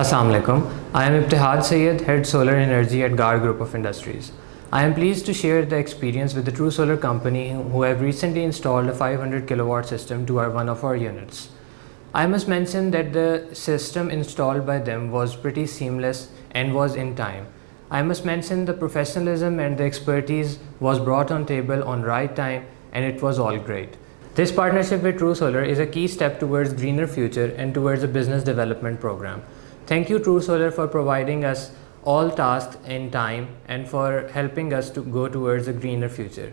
Assalamu alaikum. I am Ibtihad Sayed, Head Solar Energy at GAR Group of Industries. I am pleased to share the experience with the True Solar company who have recently installed a 500 kilowatt system to one of our units. I must mention that the system installed by them was pretty seamless and was in time. I must mention the professionalism and the expertise was brought on table on right time, and it was all great. This partnership with True Solar is a key step towards greener future and towards a business development program. Thank you True Solar for providing us all tasks in time and for helping us to go towards a greener future.